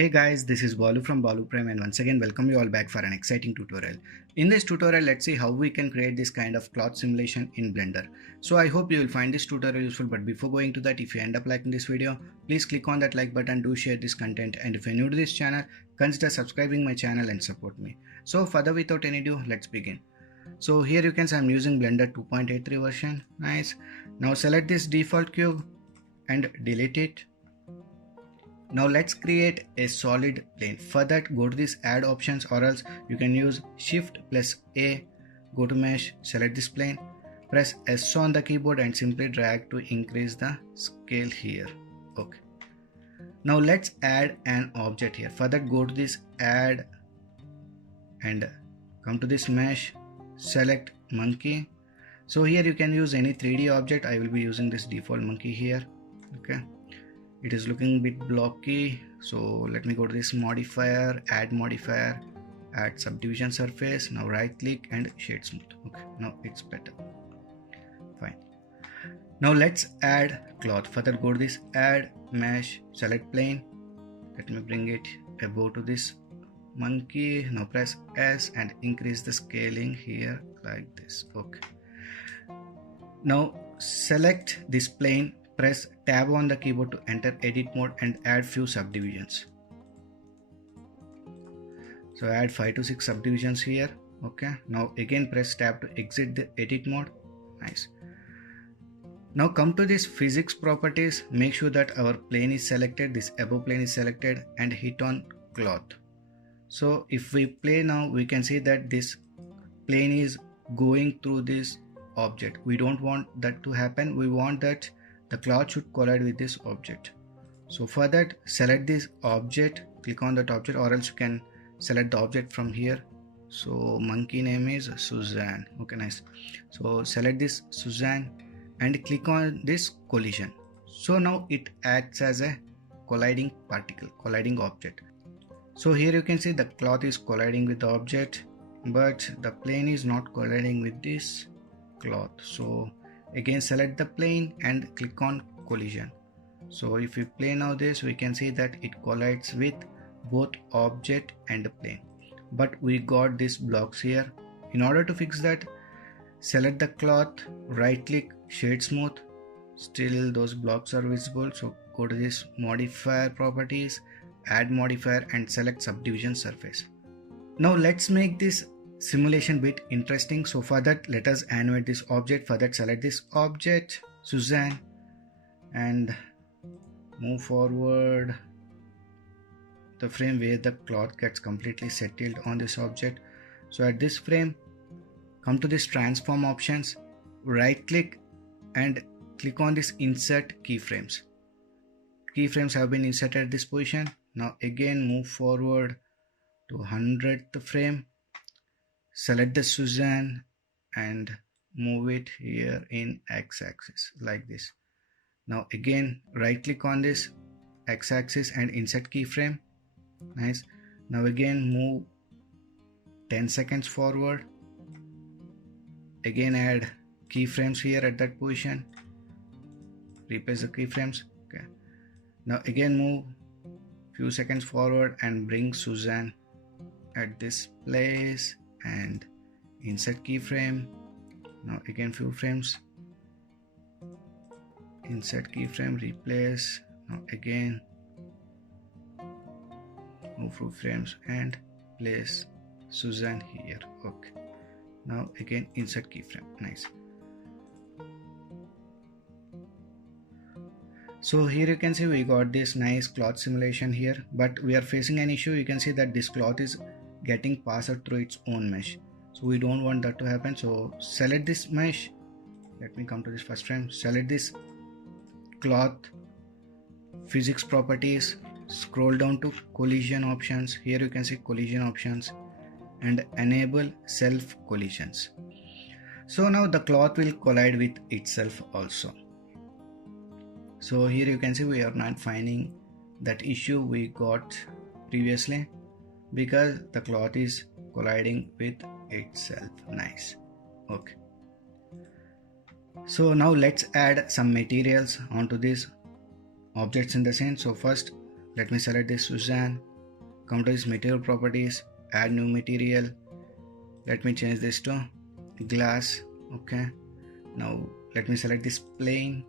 Hey guys, this is Balu from Balu Prime and once again welcome you all back for an exciting tutorial. In this tutorial, let's see how we can create this kind of cloth simulation in Blender. So I hope you will find this tutorial useful, but before going to that, if you end up liking this video, please click on that like button, do share this content, and if you're new to this channel, consider subscribing my channel and support me. So further without any ado, let's begin. So here you can see I'm using Blender 2.83 version. Nice. Now select this default cube and delete it. Now let's create a solid plane. For that, go to this add options, or else you can use shift plus A, go to mesh, select this plane, press S on the keyboard and simply drag to increase the scale here. Okay. Now let's add an object here. For that, go to this add and come to this mesh, select monkey. So here you can use any 3D object. I will be using this default monkey here. Okay. It is looking a bit blocky, so let me go to this modifier, add subdivision surface. Now right click and shade smooth. Okay, now it's better. Fine. Now let's add cloth. Further, go to this add mesh, select plane. Let me bring it above to this monkey. Now press S and increase the scaling here like this. Okay. Now select this plane, press tab on the keyboard to enter edit mode and add few subdivisions. So add 5 to 6 subdivisions here. Okay. Now again press tab to exit the edit mode. Nice. Now come to this physics properties. Make sure that our plane is selected. This above plane is selected and hit on cloth. So if we play now, we can see that this plane is going through this object. We don't want that to happen. We want that the cloth should collide with this object. So for that, select this object, click on that object, or else you can select the object from here. So monkey name is Suzanne. Okay, nice. So select this Suzanne and click on this collision. So now it acts as a colliding particle, colliding object. So here you can see the cloth is colliding with the object, but the plane is not colliding with this cloth. So again select the plane and click on collision. So if we play now this, we can see that it collides with both object and plane, but we got these blocks here. In order to fix that, select the cloth, right click, shade smooth. Still those blocks are visible, so go to this modifier properties, add modifier and select subdivision surface. Now let's make this simulation bit interesting. So for that, let us animate this object. For that, select this object Suzanne and move forward the frame where the cloth gets completely settled on this object. So at this frame, come to this transform options, right click and click on this insert keyframes. Keyframes have been inserted at this position. Now again move forward to 100th frame, select the Suzanne and move it here in x-axis like this. Now again right click on this x-axis and insert keyframe. Nice. Now again move 10 seconds forward, again add keyframes here at that position, replace the keyframes. Okay. Now again move few seconds forward and bring Suzanne at this place and insert keyframe. Now again few frames, insert keyframe, replace. Now again move few frames and place Suzanne here. Okay. Now again insert keyframe. Nice. So here you can see we got this nice cloth simulation here, but we are facing an issue. You can see that this cloth is getting passed through its own mesh. So we don't want that to happen. So select this mesh. Let me come to this first frame. Select this cloth, physics properties, scroll down to collision options. Here you can see collision options and enable self collisions. So now the cloth will collide with itself also. So here you can see we are not finding that issue we got previously because the cloth is colliding with itself. Nice. Okay. So now let's add some materials onto these objects in the scene. So first let me select this Suzanne, come to this material properties, add new material. Let me change this to glass. Okay, now let me select this plane,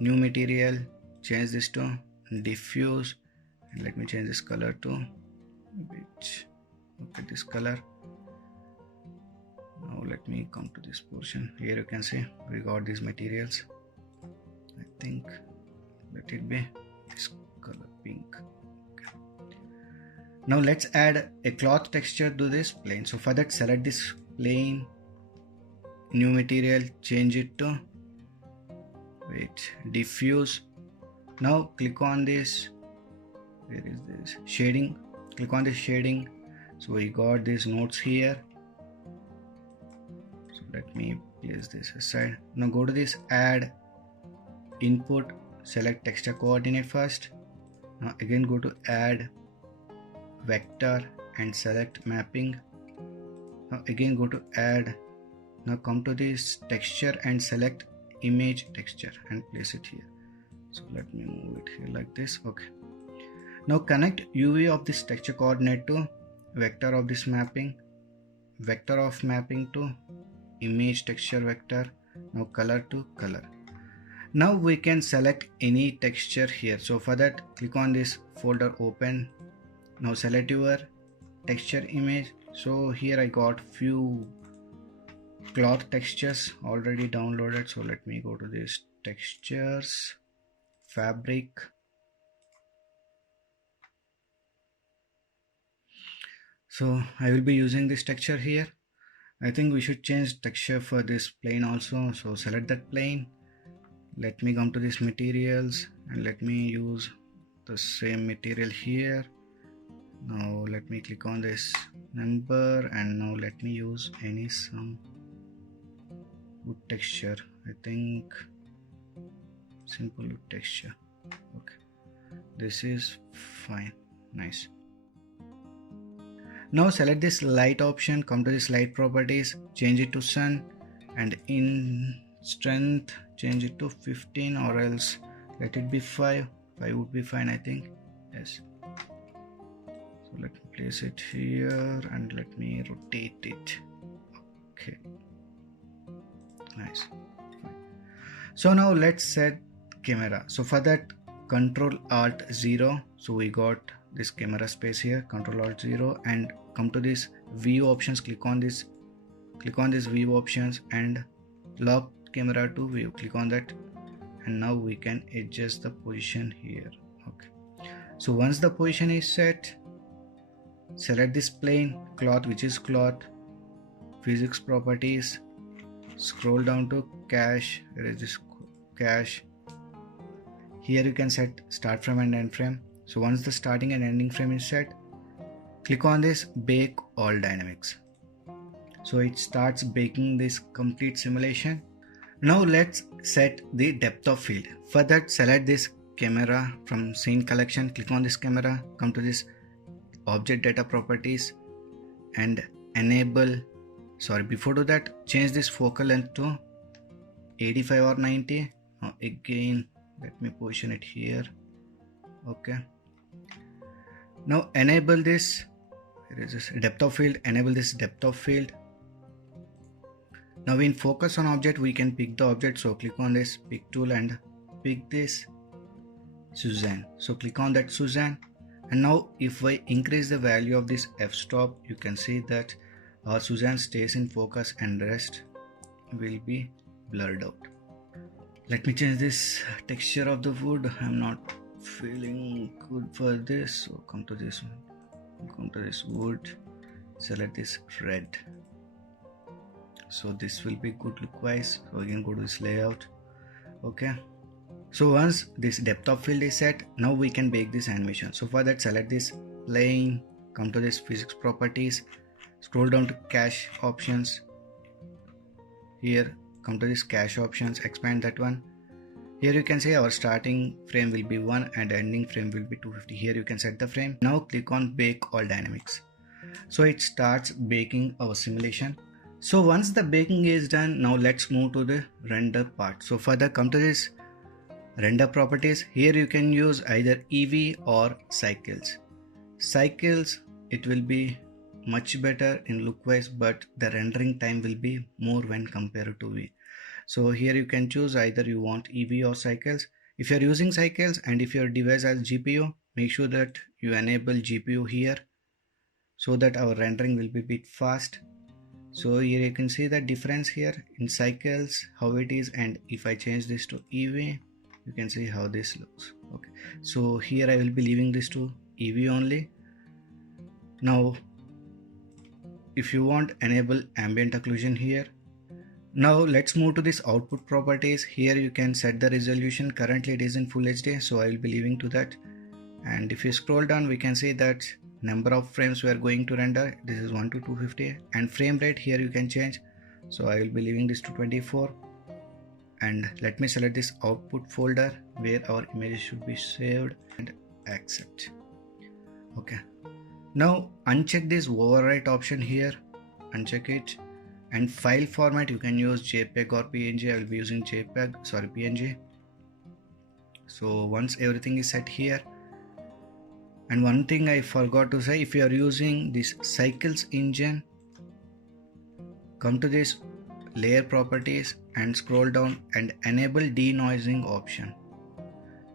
new material, change this to diffuse, and let me change this color to which, okay, this color. Now let me come to this portion. Here you can see we got these materials. I think let it be this color, pink. Okay. Now let's add a cloth texture to this plane. So for that, select this plane, new material, change it to diffuse. Now click on this, where is this shading, click on this shading. So we got these nodes here. So let me place this aside. Now go to this add input, select texture coordinate first. Now again go to add vector and select mapping. Now again go to add. Now come to this texture and select image texture and place it here. So let me move it here like this. Okay. Now connect UV of this texture coordinate to vector of this mapping, vector of mapping to image texture vector. Now color to color. Now we can select any texture here. So for that, click on this folder, open. Now select your texture image. So here I got few cloth textures already downloaded. So let me go to this textures, fabric. So I will be using this texture here. I think we should change texture for this plane also. So select that plane. Let me come to this materials and let me use the same material here. Now let me click on this number and now let me use some wood texture. I think simple wood texture. Okay, this is fine. Nice. Now select this light option, come to this light properties, change it to sun, and in strength change it to 15 or else let it be 5 would be fine, I think. Yes. So let me place it here and let me rotate it. Okay, nice. So now let's set camera. So for that, Control Alt 0. So we got this camera space here, Control Alt 0, and come to this view options, click on this view options and lock camera to view, click on that, and now we can adjust the position here. Okay, so once the position is set, select this plane, cloth, which is cloth, physics properties, scroll down to cache. Where is this cache? Here you can set start frame and end frame. So once the starting and ending frame is set, click on this bake all dynamics. So it starts baking this complete simulation. Now let's set the depth of field. For that, select this camera from scene collection, click on this camera, come to this object data properties and before do that, change this focal length to 85 or 90. Now again let me position it here. Okay, now enable this, where is this depth of field, enable this depth of field. Now in focus on object, we can pick the object. So click on this pick tool and pick this Suzanne. So click on that Suzanne, and now if I increase the value of this f-stop, you can see that our Suzanne stays in focus and rest will be blurred out. Let me change this texture of the wood. I'm not feeling good for this. So come to this one, come to this wood, select this red. So this will be good look wise. So again go to this layout. Okay, so once this depth of field is set, now we can bake this animation. So for that, select this plane, come to this physics properties, scroll down to cache options. Here come to this cache options, expand that one. Here you can say our starting frame will be 1 and ending frame will be 250. Here you can set the frame. Now click on bake all dynamics. So it starts baking our simulation. So once the baking is done, now let's move to the render part. So further, come to this render properties. Here you can use either EV or cycles. Cycles, it will be much better in look wise, but the rendering time will be more when compared to V. So here you can choose either you want EV or cycles. If you're using cycles and if your device has GPU, make sure that you enable GPU here so that our rendering will be a bit fast. So here you can see the difference here in cycles how it is, and if I change this to EV, you can see how this looks. Okay, so here I will be leaving this to EV only. Now if you want, enable ambient occlusion here. Now let's move to this output properties. Here you can set the resolution. Currently it is in full HD, so I will be leaving to that. And if you scroll down, we can see that number of frames we are going to render, this is 1 to 250, and frame rate here you can change, so I will be leaving this to 24. And let me select this output folder where our images should be saved and accept. Okay, now uncheck this overwrite option here, uncheck it, and file format you can use JPEG or PNG. I will be using PNG. So once everything is set here, and one thing I forgot to say, if you are using this cycles engine, come to this layer properties and scroll down and enable denoising option.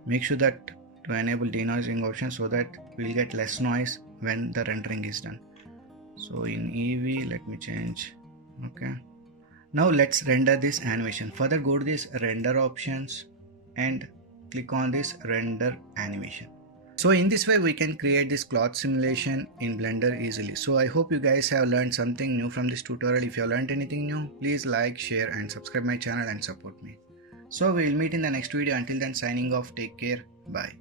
Make sure that to enable denoising option so that we'll get less noise when the rendering is done. So in EV, let me change. Okay, now let's render this animation. Further, go to this render options and click on this render animation. So in this way we can create this cloth simulation in Blender easily. So I hope you guys have learned something new from this tutorial. If you have learned anything new, please like, share and subscribe my channel and support me. So we will meet in the next video. Until then, signing off. Take care. Bye.